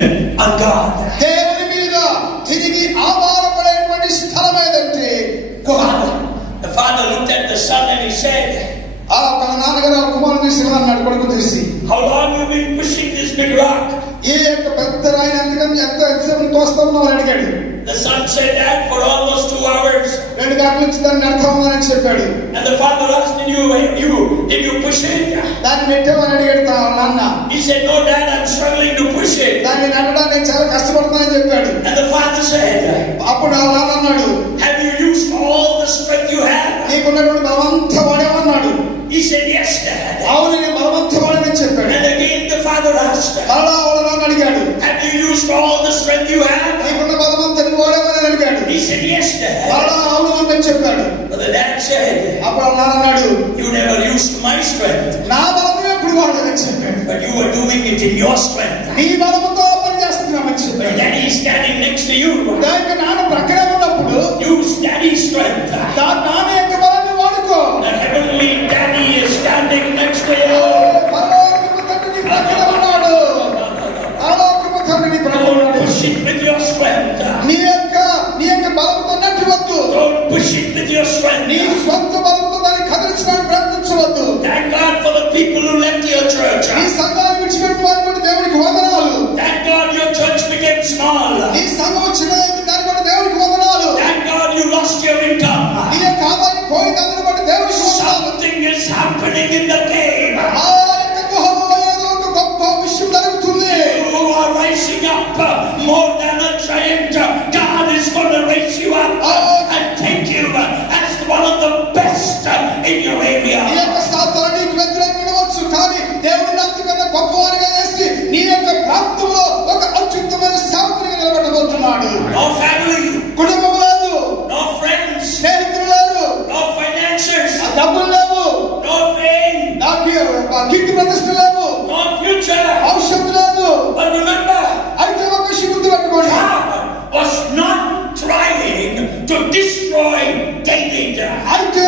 on God. దేవుని మీద తిరిగి ఆధారపడేటువంటి స్థలం ఏదంటే God. The father looked at the son and he said, తన నాన్నగారు కుమారుడు తీసి అన్నాడు, కొడుకు తీసి, how long you been pushing this big rock? ఈ యొక్క పెద్ద రాయిని ఎంతసేపు తోస్తా ఉన్నావు అని అడిగాడు. The son said that for almost 2 hours. 2 గంటల నుంచి దాన్ని నడతామని చెప్పాడు. And the father asked, did you push it? దాన్ని నెట్టామని అడిగాడు నాన్న. He said, no dad, I'm struggling to push it. దాన్ని నడడానికి నేను చాలా కష్టపడుతున్నానని చెప్పాడు. And the father said, అప్పుడు ఆ నాన్న అన్నాడు, have you used all the strength you have? నీకున్నటువంటి బలమంతా వాడేమన్నాడు. He said, yes dad. అవును, నేను బలమంతా వాడని చెప్పాడు. And again the father asked, అలా వాళ్ళ నాన్న అడిగాడు, have you used all the strength you have? నీకున్న బలమంతా వాడేమని అడిగాడు. He said, yes dad. అలా అవును అని చెప్పాడు. But the dad said, అప్పుడు ఆ నాన్న అన్నాడు, you never used my strength. నా బలమే ఎప్పుడు వాడని చెప్పాడు. But you were doing it in your strength. నీ బలముతో పని చేస్తున్నామని చెప్పాడు. Daddy is standing next to you. దానికి నాన్న ప్రక్కనే ఉన్నప్పుడు use daddy's strength. నాన్న యొక్క బలాన్ని వాడుకో. The heavenly daddy is standing next to you. పరలోకపు తండ్రి నీ ప్రక్కనే ఉన్నాడు. పరలోకపు తండ్రి నీ ప్రక్కనే ఉన్నాడు. Push it with your strength. నీ యొక్క బలంతో నడవద్దు. Don't push it with your strength. నీ సొంత బలంతో దాన్ని కదిలించడానికి ప్రయత్నించవద్దు. Thank God for the people who left your church. నీ సంఘాన్ని విడిచిపెట్టిన వారిని బట్టి దేవునికి వందనాలు. Thank God your church became small. నీ సంఘం చిన్నదైంది, దాన్ని బట్టి దేవునికి వందనాలు. Thank God you lost your income. నీ యొక్క ఆదాయం పోయింది, దాన్ని బట్టి దేవునికి వందనాలు. Something is happening in the cave. ఆ యొక్క గుహలో ఏదో ఒక గొప్ప విషయం జరుగుతుంది. You are rising up more than a giant. God is going to raise you up and take you as one of the best in your area. నీ యొక్క స్థానాలు నీకు వ్యతిరేకంగా ఉండవచ్చు, కానీ దేవుడు అంతకన్నా గొప్పవారిగా చేసి నీ యొక్క ప్రాంతంలో ఒక అత్యుత్తమైన సేవకునిగా నిలబెట్టబోతున్నాడు. No family, కుటుంబం లేదు, no friends, స్నేహితులు లేరు, no finances, డబ్బులు లేవు, no fame, నాకు కీర్తి ప్రతిష్ఠ లేవు, no future. భవిష్యత్తు లేదు. But remember, అయితే ఒక విషయం గుర్తుపెట్టుకోండి, God was not trying to destroy David. అయితే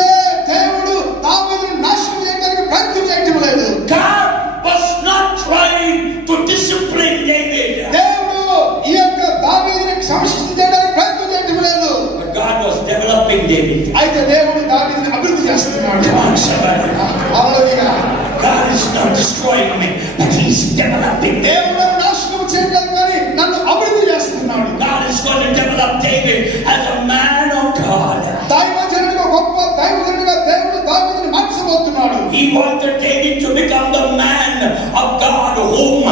దేవుడు దావీదును నాశనం చేయడానికి ప్రయత్నం చేయటం లేదు. God was not trying to discipline David. దేవుడు ఈ యొక్క దావీదుని సంరక్షణ చేయడానికి ప్రయత్నం చేయటం లేదు. But God was developing David. అయితే దేవుడు దావీదుని అభివృద్ధి చేస్తున్నాడు. Come on, somebody. Hallelujah. God is not destroying me, but He's developing me. దేవుడు నాశనం చేయలేదు, కానీ నన్ను అభివృద్ధి చేస్తున్నాడు. God is going to develop David as a man of God. దైవజనుడిగా, గొప్ప దైవజనుడిగా దేవుడు దావీదుని మార్చబోతున్నాడు. He wanted David to become the man of God whom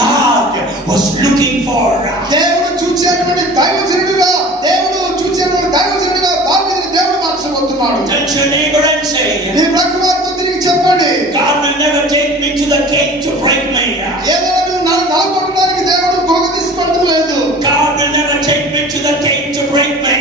God was looking for. దేవుడు చూచేటువంటి దైవజనుడిగా, దేవుడు చూచేటువంటి దైవజనుడిగా దావీదుని దేవుడు మార్చబోతున్నాడు. Touch your neighbor and say, నీ ప్రక్కవారితో తిరిగి చెప్పండి, God will never take me to the cave to break me. ఏదైనా నువ్వు నన్ను నలగొట్టడానికి దేవుడు గోగ తీసుకుంటూ లేదు. God will never take me to the cave to break me.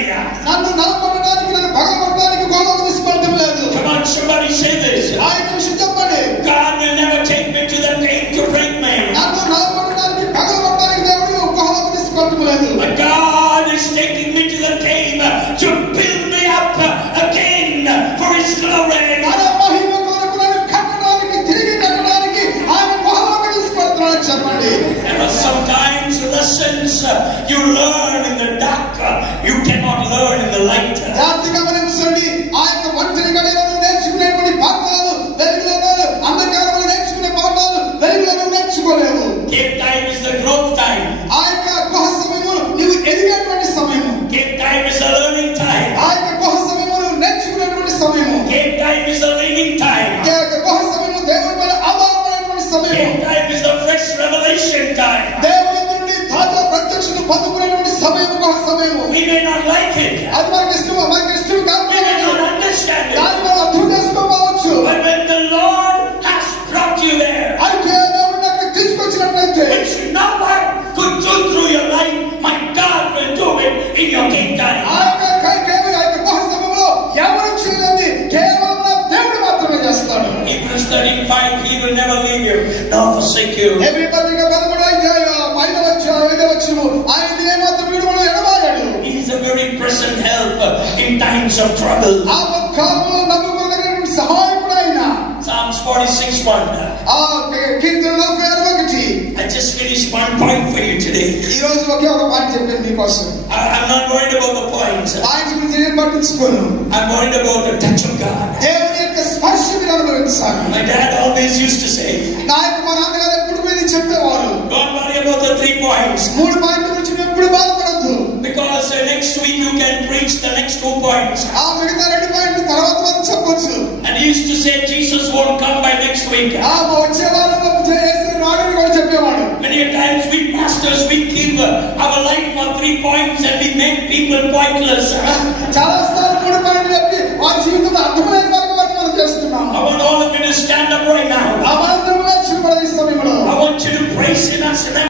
నన్ను నలగొట్టడానికి, నన్ను పగలగొట్టడానికి గోగ తీసుకుంటూ లేదు. Come on, somebody say this. ఆయన విషయం చెప్పండి, God will never take me to the cave to break me. నన్ను నలగొట్టడానికి, పగలగొట్టడానికి దేవుడు గోగ తీసుకుంటూ లేదు. But God is taking me to the cave to build me up again for His glory. మన మహిమ కొరకు నన్ను కట్టడానికి, తిరిగి కట్టడానికి ఆయన గోగ తీసుకుంటున్నాడు. చెప్పండి. There are sometimes lessons you learn in the dark, you cannot learn in the light. జాగ్రత్తగా గమనించండి, ఆ యొక్క ఒంటరి గడియలను నేర్చుకునేటువంటి పాఠాలు వెలుగులో, అంధకారంలో నేర్చుకునే పాఠాలు వెలుగులో నేర్చుకోలేవు. Cave time is the growth time. ఆ యొక్క గుహ సమయము నీవు ఎదిగేటువంటి సమయము. Cave time is the learning time. ఆ యొక్క గుహ సమయము నువ్వు నేర్చుకునేటువంటి సమయము. Cave time is the leaning time. ఆ యొక్క గుహ సమయము దేవుడి మీద ఆధారపడేటువంటి సమయము. Cave time is the fresh revelation time. దేవుడి నుండి తాజా ప్రత్యక్షను పొందుకునేటువంటి సమయము గుహ సమయము. We may not like it. అది మనకి ఇష్టమో, మనకి ఇష్టం We may కాకపోవచ్చు, not understand it. దాన్ని మనం అర్థం చేసుకోవచ్చు. But when the Lord has brought you there, అయితే దేవుడు నాకు తీసుకొచ్చినట్లయితే, which no one could do through your life, my God will do it in your cave time. ఆ యొక్క ఆ యొక్క గుహ సమయంలో ఎవరు చేయలేని కేవలం నా దేవుడు మాత్రమే చేస్తాడు. Hebrews 13:5, He will never leave you nor forsake you. Hebrew పత్రిక 13వ అధ్యాయం 5వ వచనము, ఆయన నిన్ను మాత్రం విడువడు, ఎడబాయడు. He is a very present help in times of trouble. ఆపత్కాలంలో నమ్ముకోగలిగినటువంటి సహాయకుడు ఆయన. Psalms 46:1. ఆ కీర్తన 46:1. I just finished one point for you today. ఈ రోజు ఒకే ఒక పాయింట్ చెప్పాను మీకోసం. I'm not worried about the points. Point గురించి నేను పట్టించుకోను. I'm worried about the touch of God. దేవుని యొక్క స్పర్శ మీరు అనుభవించాలి. My dad always used to say, మా నాన్నగారు ఎప్పుడు ఇది చెప్పేవారు. don't worry about the 3 points. 3 పాయింట్ల గురించి ఎప్పుడు బాధపడద్దు. Because next week you can preach the next 2 points. ఆ మిగతా 2 పాయింట్లు తర్వాత మనం చెప్పొచ్చు. And he used to say Jesus won't come by next week. వచ్చే వారంలో యేసు రాడని కూడా చెప్పేవాడు. Many times we pastors we keep our life for 3 points and we make people pointless. చాలా సార్లు 3 పాయింట్లు చెప్పి వారి జీవితంలో అర్థమైన వారికి మనం చేస్తున్నాం. I want all of you to stand up right now. ఆ మాత్రమే చూపడే సమయంలో I want you to praise in us.